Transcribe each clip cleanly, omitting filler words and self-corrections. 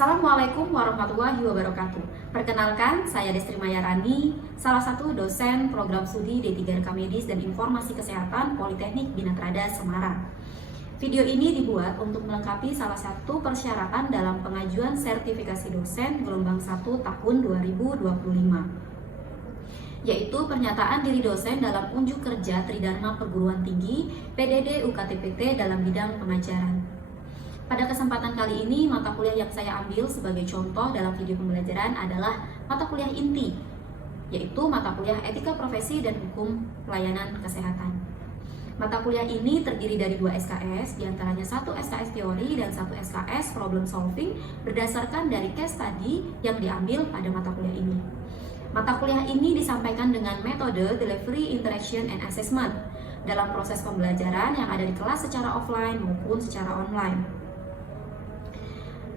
Assalamualaikum warahmatullahi wabarakatuh. Perkenalkan, saya Destri Mayarani, salah satu dosen program studi D3 Rekam Medis dan Informasi Kesehatan Politeknik Binatrada Semarang. Video ini dibuat untuk melengkapi salah satu persyaratan dalam pengajuan sertifikasi dosen gelombang 1 tahun 2025, yaitu pernyataan diri dosen dalam unjuk kerja Tridharma Perguruan Tinggi PDD UKT-PT dalam bidang pengajaran. Pada kesempatan kali ini, mata kuliah yang saya ambil sebagai contoh dalam video pembelajaran adalah mata kuliah inti, yaitu mata kuliah Etika Profesi dan Hukum Pelayanan Kesehatan. Mata kuliah ini terdiri dari 2 SKS, diantaranya 1 SKS Teori dan 1 SKS Problem Solving berdasarkan dari case study yang diambil pada mata kuliah ini. Mata kuliah ini disampaikan dengan metode Delivery, Interaction, and Assessment dalam proses pembelajaran yang ada di kelas secara offline maupun secara online.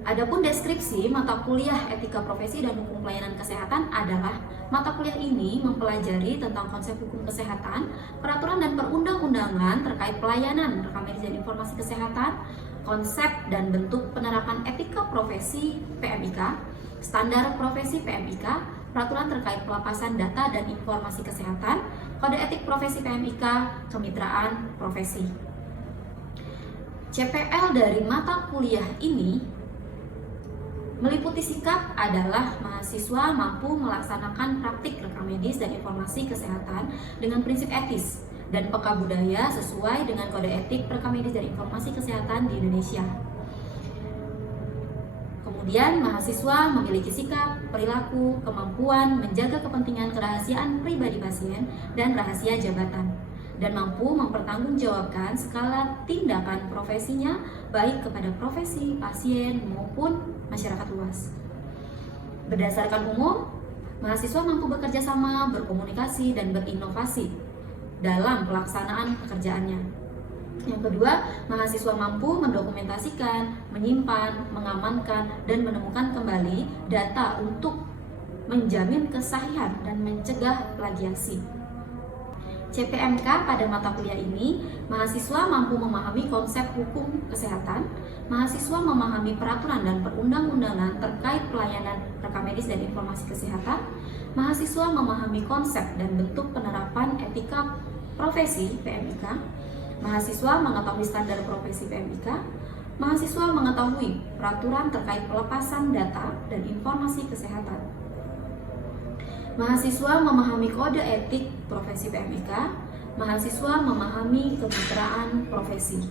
Adapun deskripsi mata kuliah Etika Profesi dan Hukum Pelayanan Kesehatan adalah mata kuliah ini mempelajari tentang konsep hukum kesehatan, peraturan dan perundang-undangan terkait pelayanan rekam medis dan informasi kesehatan, konsep dan bentuk penerapan etika profesi PMIK, standar profesi PMIK, peraturan terkait pelepasan data dan informasi kesehatan, kode etik profesi PMIK, kemitraan profesi. CPL dari mata kuliah ini meliputi sikap adalah mahasiswa mampu melaksanakan praktik rekam medis dan informasi kesehatan dengan prinsip etis dan peka budaya sesuai dengan kode etik rekam medis dan informasi kesehatan di Indonesia. Kemudian mahasiswa memiliki sikap, perilaku, kemampuan menjaga kepentingan kerahasiaan pribadi pasien dan rahasia jabatan, dan mampu mempertanggungjawabkan segala tindakan profesinya baik kepada profesi, pasien, maupun masyarakat luas. Berdasarkan umum, mahasiswa mampu bekerja sama, berkomunikasi, dan berinovasi dalam pelaksanaan pekerjaannya. Yang kedua, mahasiswa mampu mendokumentasikan, menyimpan, mengamankan, dan menemukan kembali data untuk menjamin kesahihan dan mencegah plagiasi. CPMK pada mata kuliah ini, mahasiswa mampu memahami konsep hukum kesehatan, mahasiswa memahami peraturan dan perundang-undangan terkait pelayanan rekam medis dan informasi kesehatan, mahasiswa memahami konsep dan bentuk penerapan etika profesi PMIK, mahasiswa mengetahui standar profesi PMIK, mahasiswa mengetahui peraturan terkait pelepasan data dan informasi kesehatan. Mahasiswa memahami kode etik profesi PMIK, mahasiswa memahami kemitraan profesi.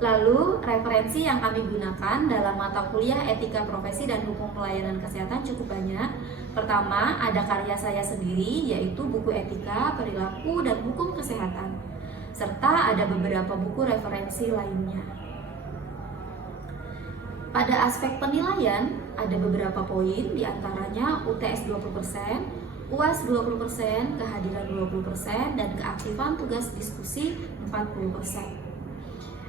Lalu, referensi yang kami gunakan dalam mata kuliah Etika Profesi dan Hukum Pelayanan Kesehatan cukup banyak. Pertama, ada karya saya sendiri, yaitu buku Etika, Perilaku, dan Hukum Kesehatan, serta ada beberapa buku referensi lainnya. Pada aspek penilaian, ada beberapa poin, diantaranya UTS 20%, UAS 20%, kehadiran 20%, dan keaktifan tugas diskusi 40%.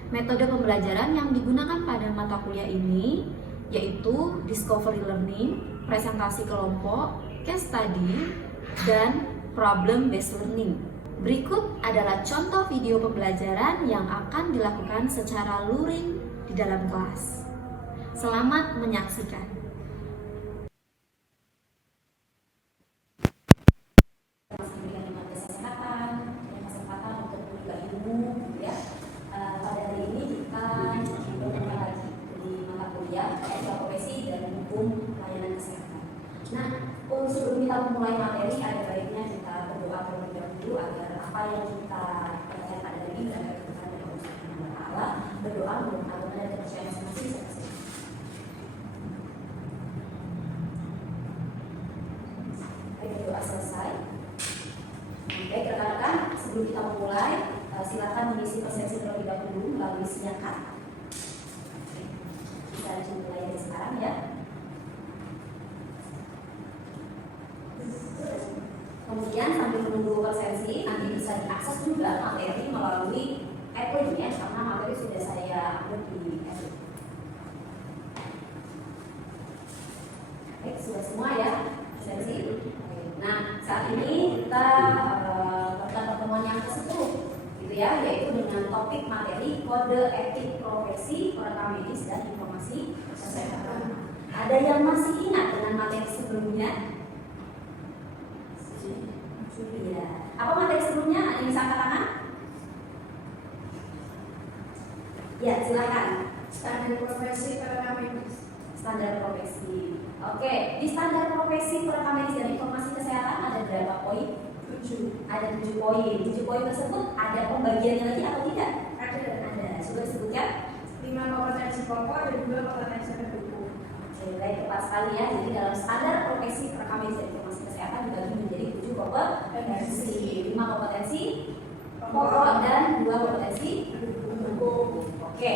Metode pembelajaran yang digunakan pada mata kuliah ini yaitu discovery learning, presentasi kelompok, case study, dan problem based learning. Berikut adalah contoh video pembelajaran yang akan dilakukan secara luring di dalam kelas. Selamat menyaksikan. Pada hari ini kita berjumpa lagi di mata kuliah Etika Profesi dan Hukum Pelayanan Kesehatan. Nah, sebelum kita memulai materi, ada baiknya kita berdoa terlebih dahulu agar apa yang kita pelajari pada hari ini dapat berkenan dengan Allah Subhanahu wa Ta'ala. Berdoa menurut agama dan kepercayaan masing-masing. Doa selesai. Baik rekan-rekan, sebelum kita memulai, silakan mengisi persepsi terlebih dahulu melalui sinyal kata. Bisa dimulai dari sekarang ya. Kemudian sambil menunggu persepsi, nanti bisa diakses juga materi melalui Edlink ya, karena materi sudah saya upload di Edlink. Baik, sudah semua ya persepsi. Nah, saat ini kita pada pertemuan yang ke-10 gitu ya, yaitu dengan topik materi kode etik profesi rekam medis dan informasi kesehatan. Ada yang masih ingat dengan materi sebelumnya? Iya. Apa materi sebelumnya? Ada yang bisa angkat tangan? Ya, silakan. Standar profesi perekam medis. Standar profesi. Oke, di standar profesi perekam medis dan informasi kesehatan ada berapa poin? 7. Ada 7 poin. 7 poin tersebut ada pembagiannya lagi atau tidak? Ada. Coba disebutkan. 5 kompetensi pokok dan 2 kompetensi pendukung. Oke, baik, tepat sekali ya. Jadi dalam standar profesi perekam medis dan informasi kesehatan dibagi menjadi 7 kompetensi. 5 kompetensi pokok dan 2 kompetensi pendukung. Oke.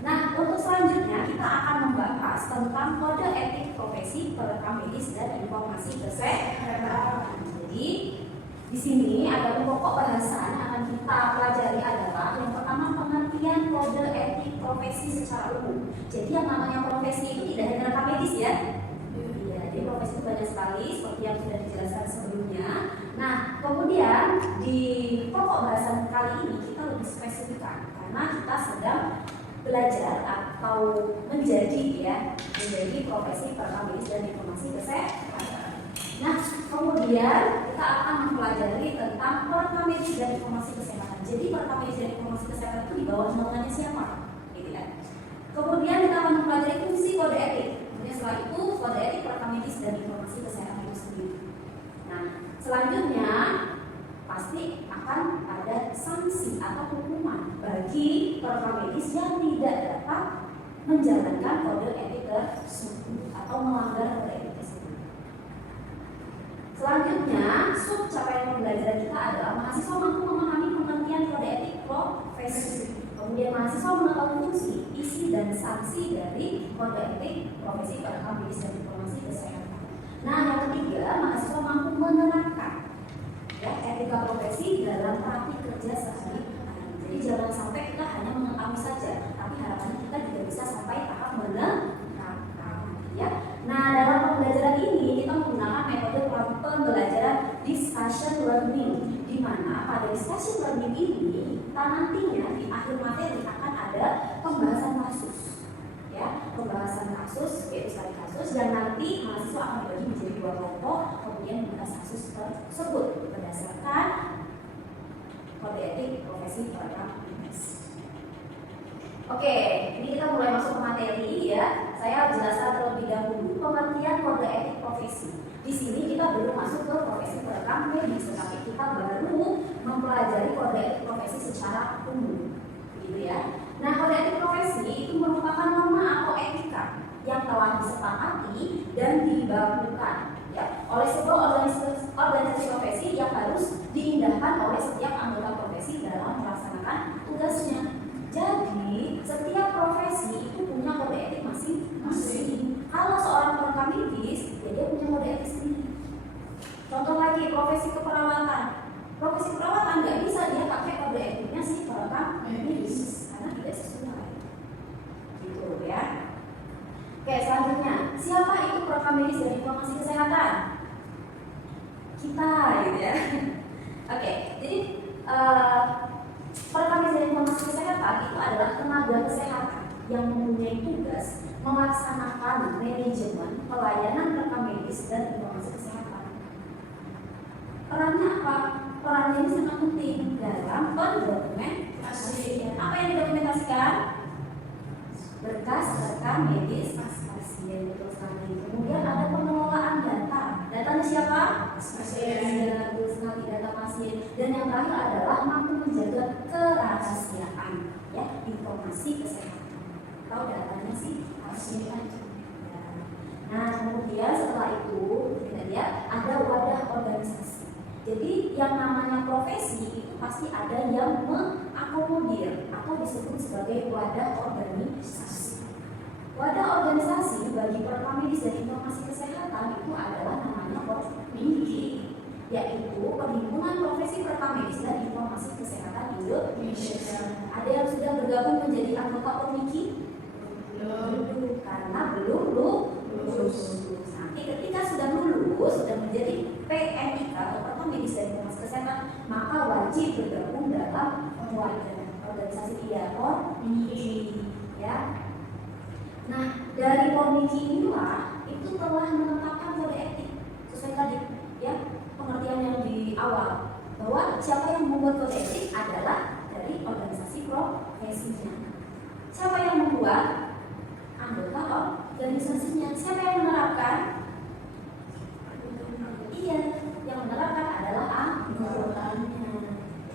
Nah, untuk selanjutnya kita akan membahas tentang kode etik profesi perekam medis dan informasi kesehatan. Jadi di sini ada pokok bahasan yang akan kita pelajari adalah yang pertama pengertian kode etik profesi secara umum. Jadi yang namanya profesi itu tidak hanya rekam medis ya. Iya, jadi profesi itu banyak sekali seperti yang sudah dijelaskan sebelumnya. Nah, kemudian di pokok bahasan kali ini kita lebih spesifikkan karena kita sedang belajar atau menjadi profesi perekam medis dan informasi kesehatan. Nah, kemudian kita akan mempelajari tentang perekam medis dan informasi kesehatan. Jadi perekam medis dan informasi kesehatan itu di bawah naungannya siapa? Gitu kan? Kemudian kita akan mempelajari fungsi kode etik. Kemudian setelah itu kode etik perekam medis dan informasi kesehatan itu sendiri. Nah, selanjutnya pasti akan ada sanksi atau hukuman bagi perekam medis yang tidak dapat menjalankan kode etik tersebut atau melanggar kode etik tersebut. Selanjutnya, sub capaian pembelajaran kita adalah mahasiswa mampu memahami pengertian kode etik profesi. Kemudian mahasiswa mengetahui fungsi, isi dan sanksi dari kode etik profesi perekam medis dan informasi kesehatan. Nah, yang ketiga, mahasiswa mampu menerapkan etika profesi dalam praktik kerja sehari-hari. Jadi jangan sampai kita hanya mengetahui saja, tapi harapannya kita juga bisa sampai tahap menerapkan. Ya. Nah, dalam pembelajaran ini kita menggunakan metode pembelajaran discussion learning, di mana pada discussion learning ini kita nantinya di akhir materi akan ada pembahasan kasus. Ya, pembahasan kasus yaitu studi kasus dan nanti mahasiswa akan dibagi menjadi 2 kelompok kemudian membahas kasus tersebut berdasarkan kode etik profesi perekam medis. Oke, ini kita mulai masuk ke materi ya. Saya jelaskan terlebih dahulu pengertian kode etik profesi. Di sini kita belum masuk ke profesi perekam medis, tetapi kita baru mempelajari kode etik profesi secara umum, gitu ya. Nah, kode etik profesi itu merupakan norma atau etika yang telah disepakati dan dibakukan ya, oleh sebuah organisasi profesi yang harus diindahkan oleh setiap anggota profesi dalam melaksanakan tugasnya. Jadi, setiap profesi itu punya kode etik masing-masing. Kalau seorang perekam medis, dia punya kode etik sendiri. Contoh lagi, profesi keperawatan. Profesi keperawatan nggak bisa dia pakai kode etiknya si perekam medis karena tidak sesuai. Gitu ya. Oke, selanjutnya, siapa itu perekam medis dan informasi kesehatan? Kita, gitu ya. Oke, jadi perekam medis dan informasi kesehatan itu adalah tenaga kesehatan yang mempunyai tugas melaksanakan manajemen pelayanan rekam medis dan informasi kesehatan. Perannya apa? Perannya ini sangat penting dalam pendokumentasian. Apa yang didokumentasikan? Berkas rekam medis pasien, betul sekali. Kemudian ada pengelolaan data. Datanya siapa? Pasien. Betul sekali, data pasien. Dan yang terakhir adalah mampu menjaga kerahasiaan, ya, informasi kesehatan. Tahu datanya sih pasien. Nah, kemudian setelah itu kita lihat ada wadah organisasi. Jadi yang namanya profesi itu pasti ada yang mengakomodir atau disebut sebagai wadah organisasi. Wadah organisasi bagi perekam medis dan informasi kesehatan itu adalah namanya PERMIKI, yaitu Perhimpunan Profesi Perekam Medis dan Informasi Kesehatan Indonesia. Ada yang sudah bergabung menjadi anggota PERMIKI? Belum, karena belum lulus. Nanti ketika sudah lulus, sudah menjadi PMIK atau Perekam Medis dan Informasi Kesehatan, maka wajib bergabung dalam wadah organisasi PERMIKI, ya. Nah, dari komisi inilah itu telah menetapkan kode etik sesuai tadi ya pengertian yang di awal bahwa siapa yang membuat kode etik adalah dari organisasi profesinya. Siapa yang membuat? Anggota organisasinya. Siapa yang menerapkan? Iya, yang menerapkan adalah anggotanya.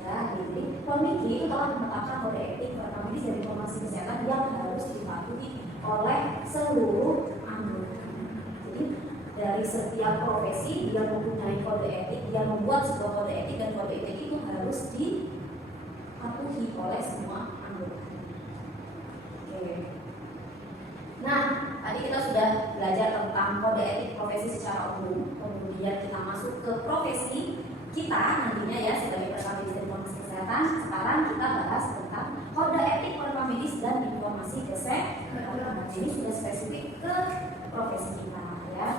Ya, jadi komisi telah menetapkan kode etik pertama dari informasi kesehatan yang harus dipatuhi oleh seluruh anggota. Jadi dari setiap profesi dia mempunyai kode etik, dia membuat sebuah kode etik dan kode etik itu harus dipatuhi oleh semua anggota. Oke. Nah, tadi kita sudah belajar tentang kode etik profesi secara umum. Kemudian kita masuk ke profesi kita nantinya ya sebagai perekam medis dan informasi kesehatan. Sekarang kita bahas tentang kode etik perekam medis dan informasi kesehatan. Jadi sudah spesifik ke profesi kita ya.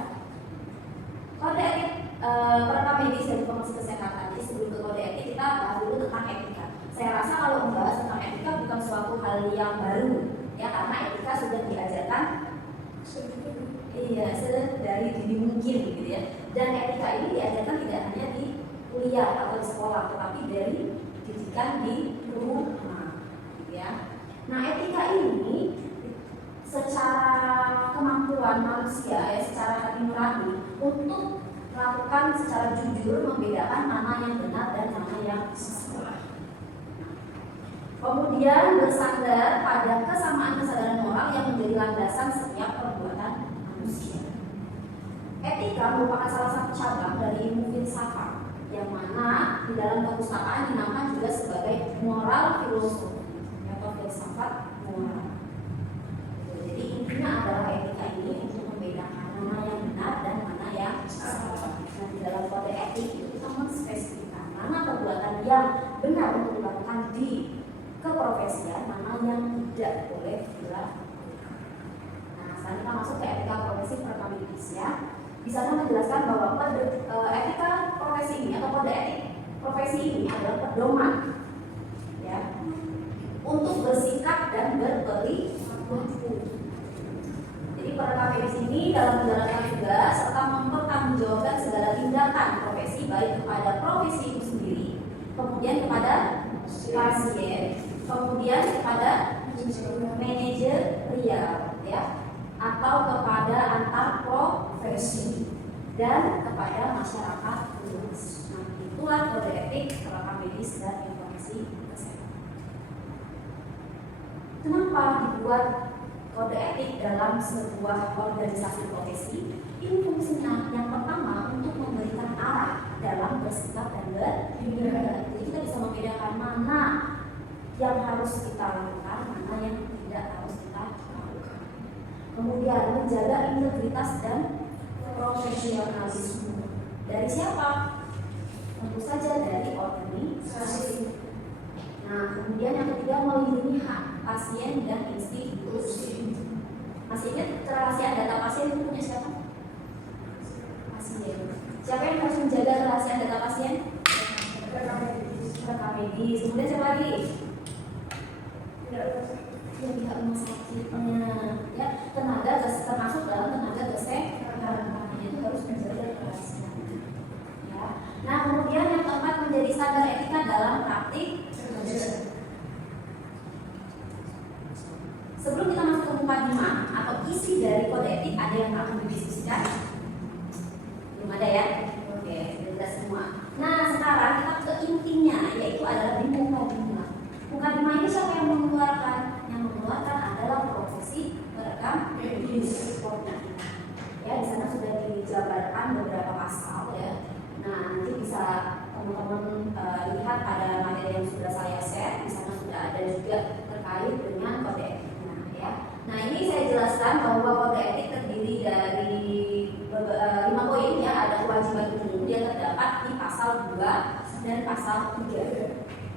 Kode etik perekam medis dan informasi kesehatan. Jadi sebelum ke kode etik kita bahas dulu tentang etika. Saya rasa kalau membahas tentang etika bukan suatu hal yang baru ya karena etika sudah diajarkan dari dini mungkin gitu ya. Dan etika ini diajarkan tidak hanya di kuliah atau di sekolah, tetapi dari didikan di rumah, ya. Nah, etika ini secara kemampuan manusia, ya, secara hati nurani untuk melakukan secara jujur membedakan mana yang benar dan mana yang salah. Kemudian bersandar pada kesamaan kesadaran moral yang menjadi landasan setiap perbuatan manusia. Etika merupakan salah satu cabang dari ilmu filsafat yang mana di dalam perpustakaan dinamakan juga sebagai moral filosofi atau filsafat moral. Jadi intinya adalah etika ini untuk membedakan mana yang benar dan mana yang salah. Nah, di dalam kode etik itu kita menspesifikkan mana perbuatan yang benar untuk dilakukan di keprofesian, mana yang tidak boleh dilakukan. Nah, sekarang kita masuk ke etika profesi perekam medis ya. Di sana menjelaskan bahwa etika profesi ini atau kode etik profesi ini adalah pedoman ya untuk bersikap dan berperilaku. Jadi perekam medis ini dalam menjalankan tugas serta mempertanggungjawabkan segala tindakan profesi baik kepada profesi itu sendiri, kemudian kepada pasien, kemudian kepada manajerial ya atau kepada antar profesi dan kepada masyarakat luas. Nah, itulah kode etik perekam medis dan informasi kesehatan. Kenapa dibuat kode etik dalam sebuah organisasi profesi? Ini fungsinya yang pertama untuk memberikan arah dalam bersikap dan bertindak. Jadi kita bisa membedakan mana yang harus kita lakukan, mana yang tidak harus kita lakukan. Kemudian menjaga integritas dan profesionalisme. Dari siapa? Tentu saja dari organisasi. Nah, kemudian yang ketiga melindungi hak pasien dan institusi. Masih ingat kerahasiaan data pasien itu punya siapa? Pasien. Siapa yang harus menjaga kerahasiaan data pasien? Perekam medis. Kemudian siapa lagi? Ya, pihak rumah sakitnya, ya, tenaga termasuk dalam tenaga kesehatan itu harus menjaga kerahasiaan. Ya. Nah, kemudian yang keempat menjadi standar etika dalam praktik kerja. Sebelum kita masuk ke mukadimah atau isi dari kode etik, ada yang akan didiskusikan? Belum ada ya? Oke, sudah jelas semua. Nah, sekarang kita ke intinya, yaitu adalah di mukadimah. Mukadimah ini siapa yang mengeluarkan? Yang mengeluarkan adalah profesi perekam medis. Ya, di sana sudah dijabarkan beberapa pasal ya. Nah, nanti bisa teman-teman lihat pada materi yang sudah saya share. Di sana sudah ada juga terkait dengan kode etiknya ya. Nah, ini saya jelaskan bahwa kode etik terdiri dari 5 poin ya. Ada kewajiban umum yang terdapat di pasal 2 dan pasal 3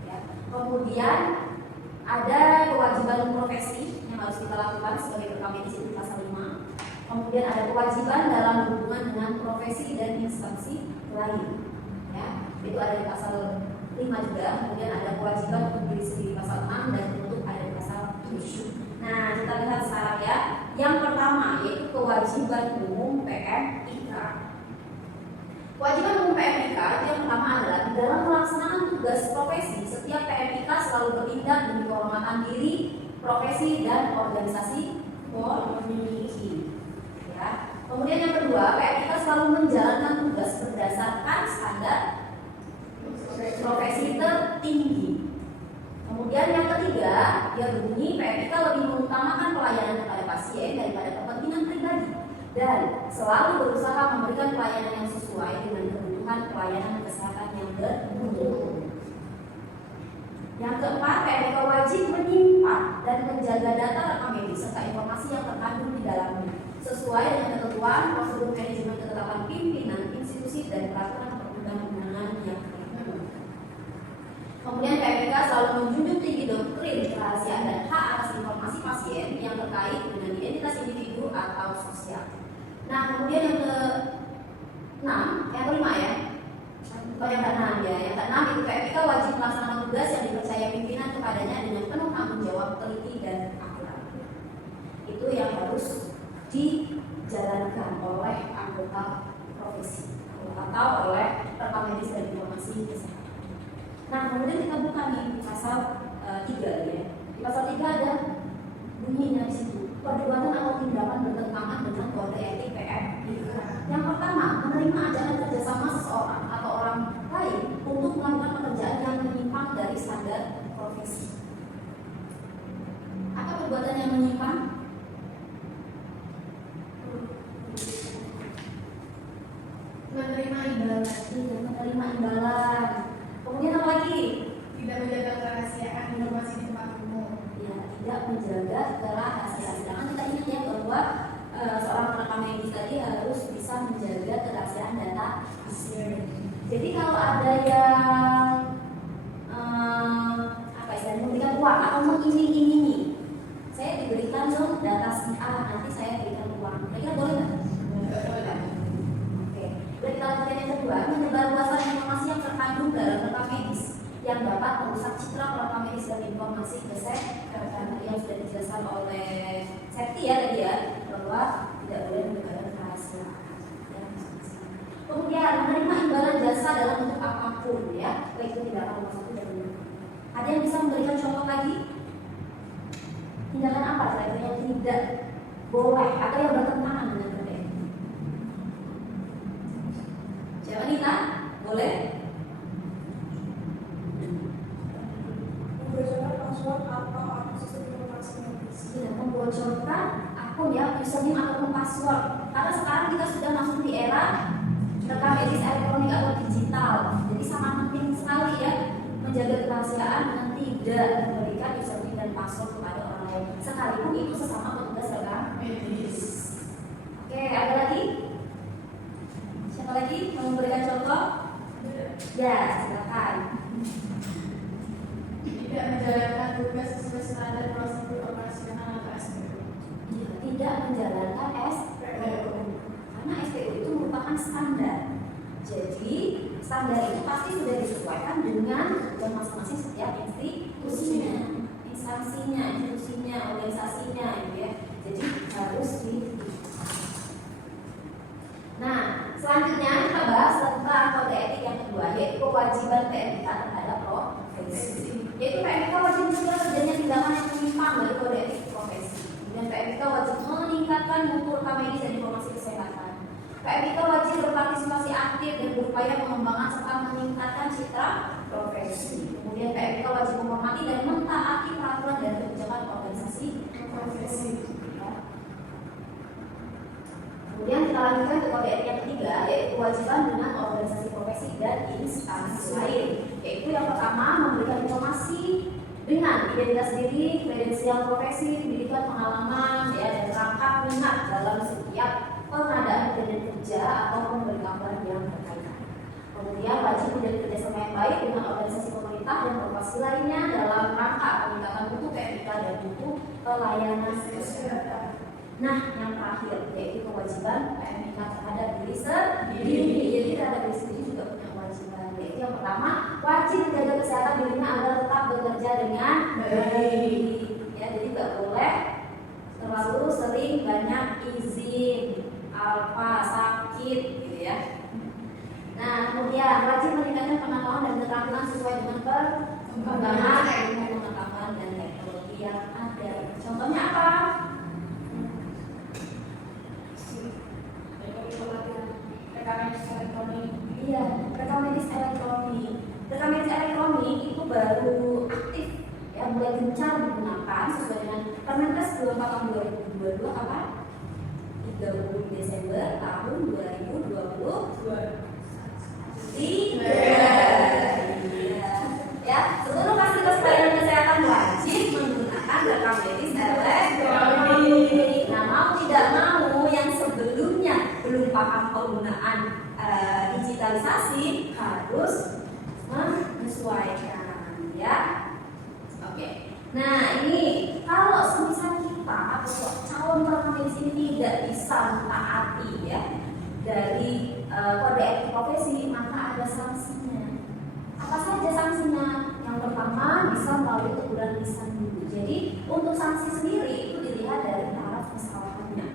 ya. Kemudian ada kewajiban profesi yang harus kita lakukan sebagai perekam medis di pasal 5. Kemudian ada kewajiban dalam hubungan dengan profesi dan instansi lain ya. Itu ada di pasal 5 juga. Kemudian ada kewajiban untuk diri sendiri pasal 6 dan untuk ada di pasal 7. Nah, kita lihat sekarang ya. Yang pertama yaitu kewajiban umum PMIK. Kewajiban umum PMIK yang pertama adalah di dalam pelaksanaan tugas profesi, setiap PMIK selalu bertindak demi kehormatan diri, profesi dan organisasi polri. Ya. Kemudian yang kedua, PMIK selalu menjalankan tugas berdasarkan standar profesi tertinggi. Kemudian yang ketiga, dia berbunyi PMIK lebih mengutamakan pelayanan kepada pasien daripada kepentingan pribadi dan selalu berusaha memberikan pelayanan yang sesuai dengan kebutuhan pelayanan kesehatan yang bermutu. Yang keempat, PMIK wajib menyimpan dan menjaga data rekam medis serta informasi yang terkandung di dalamnya sesuai dengan ketentuan prosedur manajemen ketetapan pimpinan institusi dan peraturan perundang-undangan yang berlaku. Kemudian PMIK selalu menjunjung tinggi doktrin kerahasiaan dan hak atas informasi pasien yang terkait dengan identitas individu atau sosial. Nah, kemudian yang kelima ya. Yang keenam ya. Yang keenam itu PMIK wajib melaksanakan tugas yang dipercaya pimpinan kepadanya dengan penuh tanggung jawab, teliti dan akurat. Itu yang harus dijalankan oleh anggota profesi atau oleh rekam medis dan informasi kesehatan. Nah, kemudian kita buka nih di pasal 3 ya. Di pasal 3 ada bunyinya di situ. Perbuatan atau tindakan bertentangan dengan kode etik PMIK. Yang pertama, menerima ajakan kerjasama seseorang atau orang lain untuk melakukan pekerjaan yang menyimpang dari standar profesi. Apa perbuatan yang menyimpang? Menerima imbalan. Tidak menerima imbalan. Kemudian apa lagi? Tidak menjaga kerahasiaan informasi di tempat umum. Ya, tidak menjaga kerahasiaan. Sedangkan kita ingat ya bahwa seorang rekam medis tadi harus bisa menjaga kerahasiaan data pasien. Jadi kalau ada yang memberikan uang atau mengiming-imingi, saya diberikan dong data si A, nanti saya berikan uang. Kira-kira boleh nggak? Oke. Berarti kita lanjutkan yang kedua, menyebarluaskan informasi yang terkandung dalam rekam medis yang dapat merusak citra rekam medis dan informasi kesehatan yang sudah dijelaskan oleh Septi ya tadi ya, bahwa tidak boleh menyebarkan rahasia. Kemudian menerima imbalan jasa dalam bentuk apapun ya, baik itu tindakan nomor 1 dan 2. Ada yang bisa memberikan contoh lagi? Tindakan apa kira-kira yang tidak boleh atau yang bertentangan dengan kode etik? Siapa Nita? Boleh? Membocorkan password atau akun sistem informasi medis. Tidak membocorkan akun ya, username ataupun password. Karena sekarang kita sudah masuk di era rekam medis elektronik atau digital. Jadi sangat penting sekali ya menjaga kerahasiaan dan tidak memberikan username dan password kepada orang lain. Sekalipun itu sesama petugas rekam medis. Oke, ada lagi? Siapa lagi mau memberikan contoh? Ya, silakan. Tidak menjalankan tugas sesuai standar prosedur operasional atau SPO. Ya, tidak menjalankan SPO. Karena SPO itu merupakan standar. Jadi standar itu pasti sudah disesuaikan dengan masing-masing setiap institusinya, institusinya, organisasinya, gitu ya. Jadi harus di. Nah, selanjutnya kita bahas tentang kode etik yang kedua, yaitu kewajiban PMIK terhadap profesi. Yaitu PMIK wajib mencegah terjadinya tindakan yang menyimpang dari kode etik profesi. Kemudian PMIK wajib meningkatkan mutu rekam medis dan informasi kesehatan. PMIK wajib berpartisipasi aktif dan berupaya mengembangkan serta meningkatkan citra profesi. Kemudian PMIK wajib menghormati dan mentaati peraturan dan kebijakan organisasi profesi. Kemudian kita lanjutkan ke kode etik yang ketiga, yaitu kewajiban dengan organisasi profesi dan instansi lain. Yaitu yang pertama, memberikan informasi dengan identitas diri, kredensial profesi, pendidikan, pengalaman, ya, dan rangka minat dalam setiap pengadaan kegiatan kerja atau memberi kabar yang berkaitan. Kemudian wajib menjadi kerjasama yang baik dengan organisasi pemerintah dan profesi lainnya dalam rangka peningkatan mutu PMIK dan mutu pelayanan kesehatan. Nah, yang terakhir yaitu kewajiban PMIK terhadap diri sendiri. Jadi terhadap diri sendiri juga punya kewajiban. Yaitu yang pertama, wajib menjaga kesehatan dirinya agar tetap bekerja dengan baik. Ya, jadi nggak boleh terlalu sering banyak izin, alfa sakit gitu ya. Nah, kemudian rajin meningkatkan pengetahuan dan keterampilan sesuai dengan perkembangan ilmu pengetahuan dan teknologi yang ada. Contohnya apa? Rekam medis elektronik. Iya, rekam medis elektronik. Rekam medis elektronik itu baru aktif ya, mulai gencar digunakan sesuai dengan Permenkes 24 tahun 2022 kapan? 30 Desember tahun 2022. Ya, seluruh fasilitas pelayanan kesehatan wajib menggunakan rekam medis elektronik. Nah, mau tidak mau yang sebelumnya belum paham penggunaan digitalisasi harus menyesuaikan ya. Oke. Nah, ini kalau semisal kita atau calon rekam medis ini tidak bisa mentaati ya dari kode etik profesi, maka ada sanksinya. Apa saja sanksinya? Yang pertama bisa melalui teguran lisan dulu. Jadi untuk sanksi sendiri itu dilihat dari taraf kesalahannya,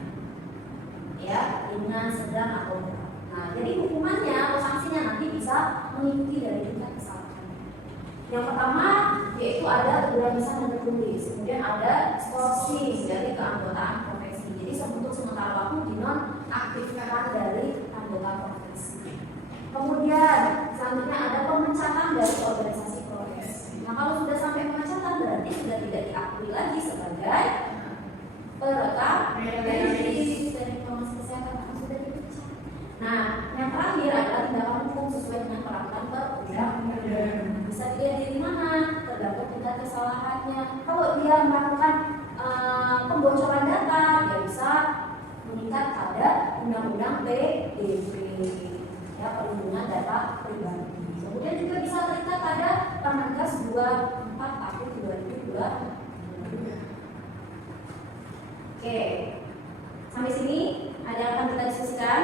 ya, ringan, sedang atau berat. Nah, jadi hukumannya atau sanksinya nanti bisa mengikuti dari tingkat kesalahan. Yang pertama yaitu ada teguran lisan dan tertulis, kemudian ada skorsing dari keanggotaan profesi. Jadi untuk sementara waktu dinonaktifkan dari anggota profesi. Kemudian selanjutnya ada pemecatan dari organisasi profesi. Nah, kalau sudah sampai pemecatan berarti sudah tidak diakui lagi sebagai perekam medis dari informasi kesehatan karena sudah dipecat. Nah, yang terakhir adalah tindakan hukum sesuai dengan peraturan perundang-undangan. Bisa dilihat di mana tergantung tingkat kesalahannya. Kalau dia melakukan pembocoran data, dia bisa meningkat pada undang-undang PDP, ya, perlindungan data pribadi. Kemudian juga bisa terikat pada Permenkes 24 tahun 2022. Oke, sampai sini ada yang akan kita diskusikan?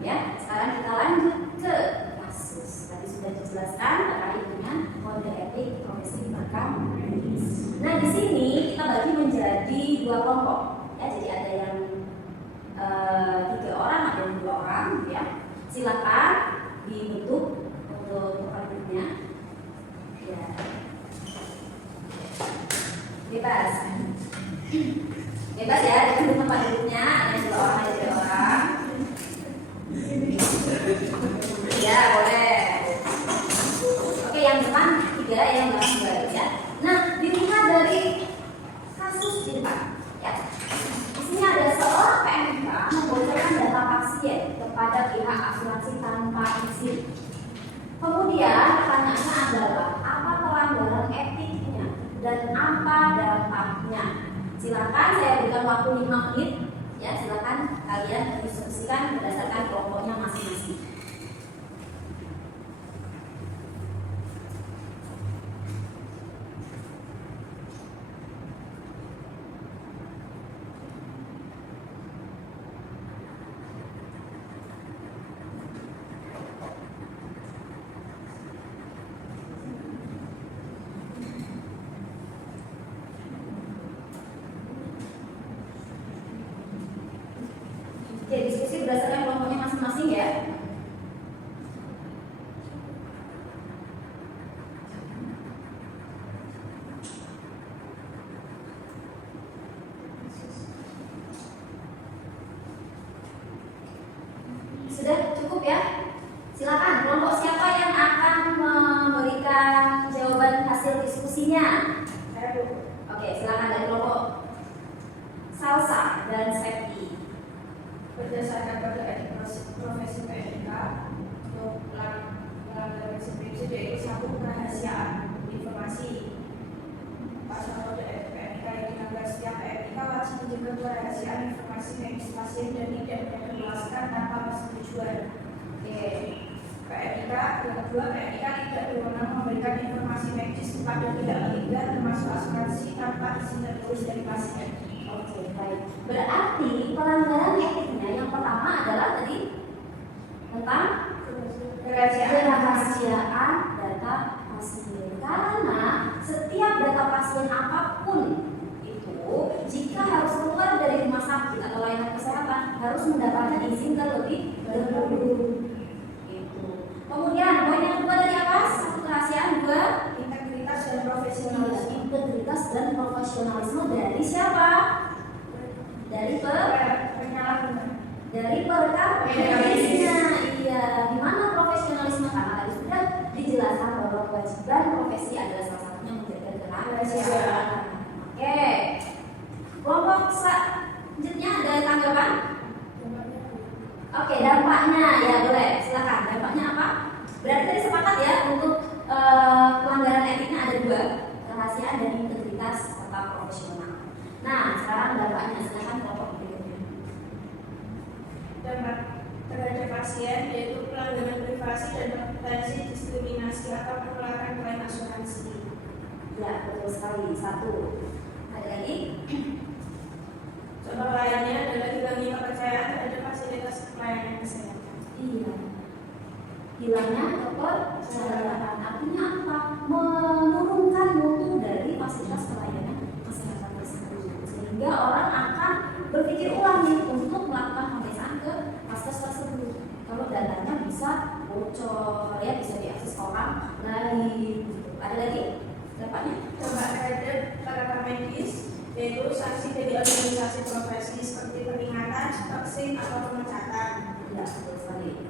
Ya, sekarang kita lanjut ke kasus. Tadi sudah dijelaskan terkait dengan kode etik profesi rekam medis. Nah, di sini kita bagi menjadi dua kelompok. Ya, jadi ada yang 3 orang, ada yang 2 orang, ya. Silakan dibentuk untuk tempat duduknya. Ya. Bebas. Bebas ya, dengan tempat duduknya ada 2 orang, ada 3 orang. Ya, boleh. Oke, yang depan 3, yang belakang 2 ya. Nah, dilihat dari kasus di depan, ya. Di sini ada seorang PMK membocorkan data pasien kepada pihak asuransi tanpa izin. Kemudian pertanyaannya adalah apa pelanggaran etiknya dan apa dampaknya? Silakan saya berikan waktu 5 menit. Ya, silakan kalian diskusikan berdasarkan kelompoknya masing-masing. Oke, diskusi berdasarkan kelompoknya masing-masing ya. Sudah cukup ya? Silakan, kelompok siapa yang akan memberikan jawaban hasil diskusinya? Oke, silakan dari kelompok Salsa dan Septi. Berdasarkan kode etik profesi PNK untuk pelanggaran prinsip yaitu 1 kerahasiaan informasi. Pasal kode etik PNK yang dilanggar setiap PNK wajib menjaga kerahasiaan informasi medis pasien dan tidak menyebarluaskan tanpa persetujuan. Oke. PNK yang kedua, PNK tidak berwenang memberikan informasi medis kepada pihak ketiga termasuk asuransi tanpa izin tertulis dari pasien. Oke, baik. Berarti pelanggaran etiknya yang pertama adalah tadi tentang kerahasiaan data pasien. Karena setiap data pasien apapun itu jika harus keluar dari rumah sakit atau layanan kesehatan harus mendapatkan izin terlebih dahulu. Gitu. Kemudian poin yang kedua dari apa? Satu kerahasiaan, dua Integritas dan profesionalisme. integritas dan profesionalisme dari siapa? Dari perekam medisnya. Iya, di mana profesionalisme? Karena tadi sudah dijelaskan bahwa kewajiban profesi adalah salah satunya menjaga kerahasiaan. Oke. Kelompok selanjutnya ada tanggapan? Oke, dampaknya ya boleh, silakan. Dampaknya apa? Berarti tadi sepakat ya untuk pelanggaran etiknya ada dua, kerahasiaan dan integritas serta profesional. Nah, sekarang dampaknya silakan kelompok berikutnya. Dampak terhadap pasien yaitu pelanggaran privasi dan potensi diskriminasi atau penolakan klaim asuransi. Ya, betul sekali. Satu. Ada lagi? Contoh lainnya adalah hilangnya kepercayaan terhadap fasilitas pelayanan kesehatan. Iya. Hilangnya kepercayaan. Artinya apa? Menurunkan mutu dari fasilitas pelayanan kesehatan tersebut, sehingga orang akan berpikir ulang nih untuk melakukan pemeriksaan ke vaskes tersebut. Kalau datanya bisa bocor, ya bisa diakses orang lain. Ada lagi? Dampaknya? Dampak terhadap tenaga medis yaitu sanksi dari organisasi profesi seperti peringatan, vaksin atau pemecatan. Ya, betul sekali.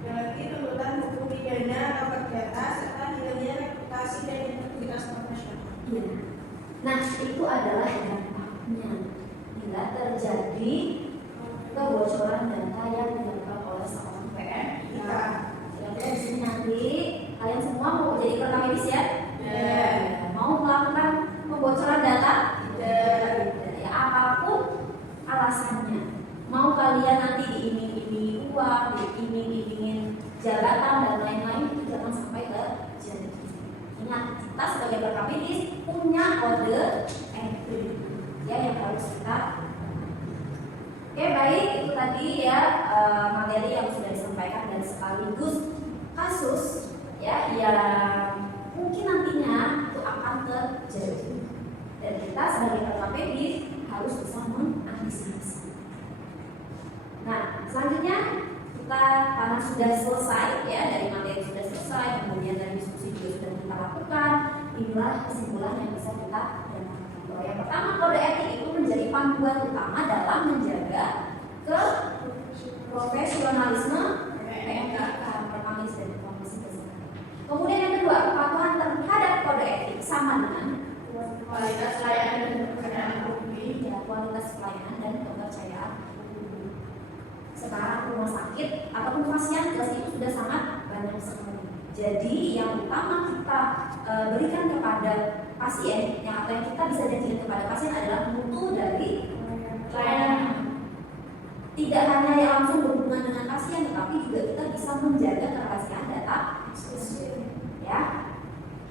Dan lagi tuntutan hukum pidana atau perdata serta hilangnya reputasi dan integritas profesional. Iya. Nah, itu adalah dampaknya bila terjadi kebocoran data yang dilakukan oleh seorang PNK. Kira-kira di sini nanti kalian semua mau jadi perekam medis ya? Mau melakukan pembocoran data? Ya, apapun alasannya. Mau kalian nanti diiming-imingi uang, diiming-imingin jabatan dan lain-lain, itu jangan sampai terjadi. Ingat, kita sebagai perekam medis punya kode etik ya yang harus kita. Oke, baik, itu tadi ya materi yang sudah disampaikan dan sekaligus kasus ya yang mungkin nantinya itu akan terjadi. Dan kita sebagai perekam medis harus bisa mengantisipasi. Nah, selanjutnya kita karena sudah selesai ya dari materi sudah selesai, kemudian dari diskusi juga sudah kita lakukan, inilah kesimpulan yang bisa kita dapatkan. Bahwa yang pertama, kode etik itu menjadi panduan utama dalam menjaga profesionalisme PNK perekam medis dan informasi kesehatan. Kemudian yang kedua, kepatuhan terhadap kode etik sama dengan Kualitas layanan dan kepercayaan publik. ya, kualitas pelayanan dan kepercayaan publik. Sekarang rumah sakit ataupun fasilitas itu sudah sangat banyak sekali. Jadi yang utama kita berikan kepada pasien, yang apa yang kita bisa janjikan kepada pasien adalah mutu dari pelayanan. Tidak hanya yang langsung berhubungan dengan pasien, tetapi juga kita bisa menjaga kerahasiaan data pasien. Ya.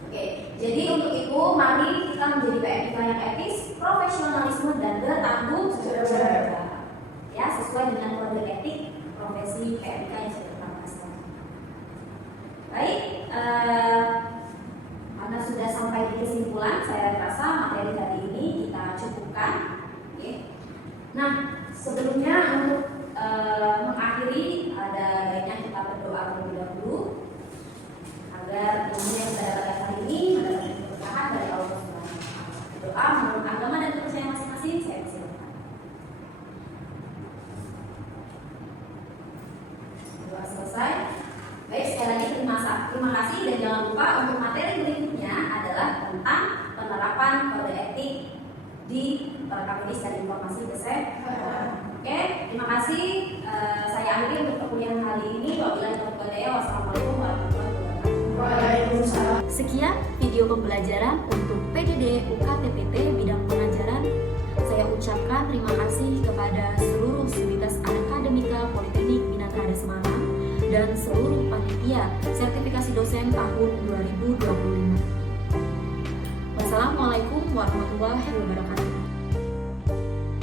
Oke, jadi untuk itu mari kita menjadi PNK yang etis, profesionalisme dan bertanggung jawab. Ya, sesuai dengan kode etik profesi PNK yang sudah kita bahas. Baik, karena sudah sampai di kesimpulan, saya rasa materi hari ini kita cukupkan. Oke. Nah, sebelumnya untuk mengakhiri, ada baiknya kita berdoa terlebih dahulu agar ilmu yang kita dapatkan hari ini mendapatkan keberkahan dari Allah Subhanahu wa Ta'ala. Doa menurut agama dan kepercayaan masing-masing, saya persilakan. Doa selesai. Baik, sekali lagi terima kasih dan jangan lupa untuk materi berikutnya adalah tentang penerapan kode etik di perekam medis dan informasi kesehatan. Oke, terima kasih. Saya akhiri untuk perkuliahan kali ini. Wabillahi taufiq wal hidayah. Wassalamualaikum warahmatullahi wabarakatuh. Waalaikumsalam. Sekian video pembelajaran untuk PDD UKTPT bidang pengajaran. Saya ucapkan terima kasih kepada seluruh sivitas akademika Politeknik Binatrada Semarang dan seluruh panitia sertifikasi dosen tahun 2025. Wassalamualaikum warahmatullahi wabarakatuh.